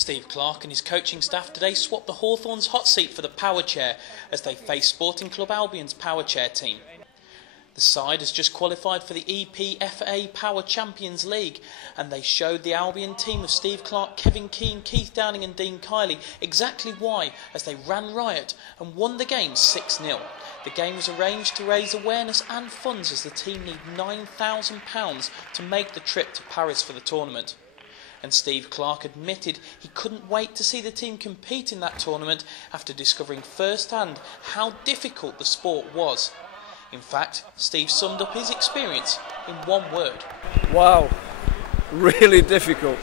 Steve Clarke and his coaching staff today swapped the Hawthorns' hot seat for the Powerchair as they face Sporting Club Albion's Powerchair team. The side has just qualified for the EPFA Power Champions League, and they showed the Albion team of Steve Clarke, Kevin Keane, Keith Downing and Dean Kiley exactly why as they ran riot and won the game 6-0. The game was arranged to raise awareness and funds as the team need £9,000 to make the trip to Paris for the tournament. And Steve Clarke admitted he couldn't wait to see the team compete in that tournament after discovering firsthand how difficult the sport was. In fact, Steve summed up his experience in one word. Wow, really difficult.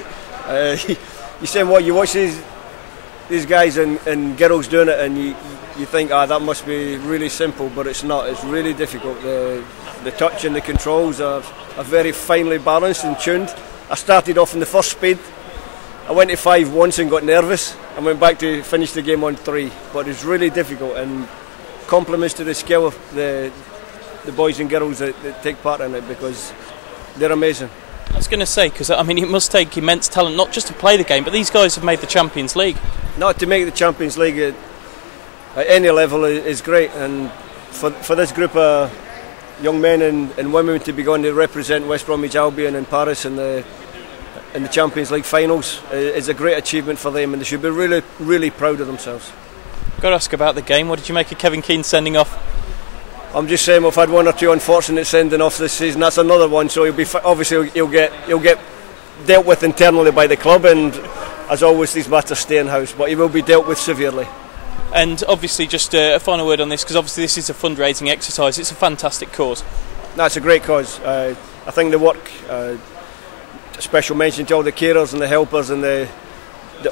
You say what, you watch these guys and girls doing it and you think, that must be really simple, but it's not. It's really difficult. The touch and the controls are very finely balanced and tuned. I started off in the first speed. I went to 5 once and got nervous and went back to finish the game on 3. But it's really difficult, and compliments to the skill of the boys and girls that take part in it, because they're amazing. I was going to say, because I mean, it must take immense talent not just to play the game, but these guys have made the Champions League. Not to make the Champions League at any level is great, and for this group of young men and women to be going to represent West Bromwich Albion in Paris in the Champions League finals is a great achievement for them, and they should be really, really proud of themselves. Got to ask about the game. What did you make of Kevin Keane sending off? I'm just saying we've had 1 or 2 unfortunate sending offs this season. That's another one. So he'll get dealt with internally by the club, and as always, these matters stay in house. But he will be dealt with severely. And obviously, just a final word on this, because obviously this is a fundraising exercise. It's a fantastic cause. That's a great cause. I think the work, special mention to all the carers and the helpers and the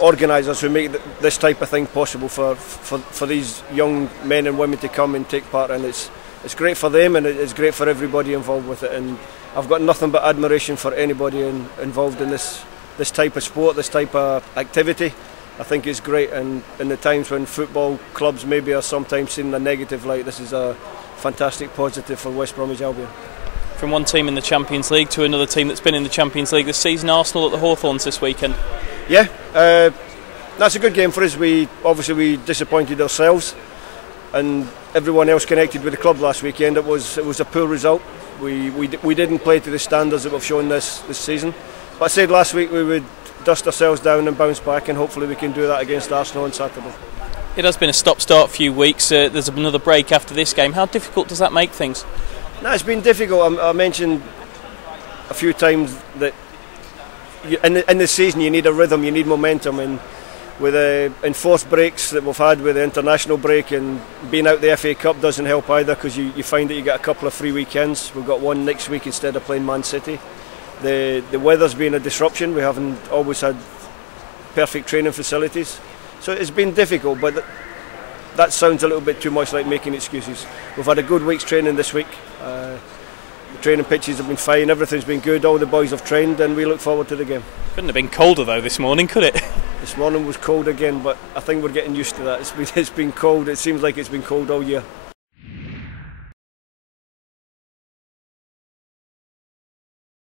organisers who make this type of thing possible for these young men and women to come and take part in. It's great for them, and it's great for everybody involved with it. And I've got nothing but admiration for anybody involved in this type of sport, this type of activity. I think it's great, and in the times when football clubs maybe are sometimes seen in a negative light, this is a fantastic positive for West Bromwich Albion. From one team in the Champions League to another team that's been in the Champions League this season, Arsenal at the Hawthorns this weekend. Yeah, that's a good game for us. We disappointed ourselves and everyone else connected with the club last weekend. It was a poor result. We didn't play to the standards that we've shown this season. But I said last week we would dust ourselves down and bounce back, and hopefully we can do that against Arsenal on Saturday. It has been a stop-start few weeks. There's another break after this game. How difficult does that make things? No, it's been difficult. I mentioned a few times that in the season you need a rhythm, you need momentum, and with the enforced breaks that we've had with the international break and being out the FA Cup doesn't help either, because you find that you get a couple of free weekends. We've got one next week instead of playing Man City. The weather's been a disruption. We haven't always had perfect training facilities, so it's been difficult, but that sounds a little bit too much like making excuses. We've had a good week's training this week. The training pitches have been fine, everything's been good, all the boys have trained, and we look forward to the game. Couldn't have been colder though this morning, could it? This morning was cold again, but I think we're getting used to that. It's been cold. It seems like it's been cold all year.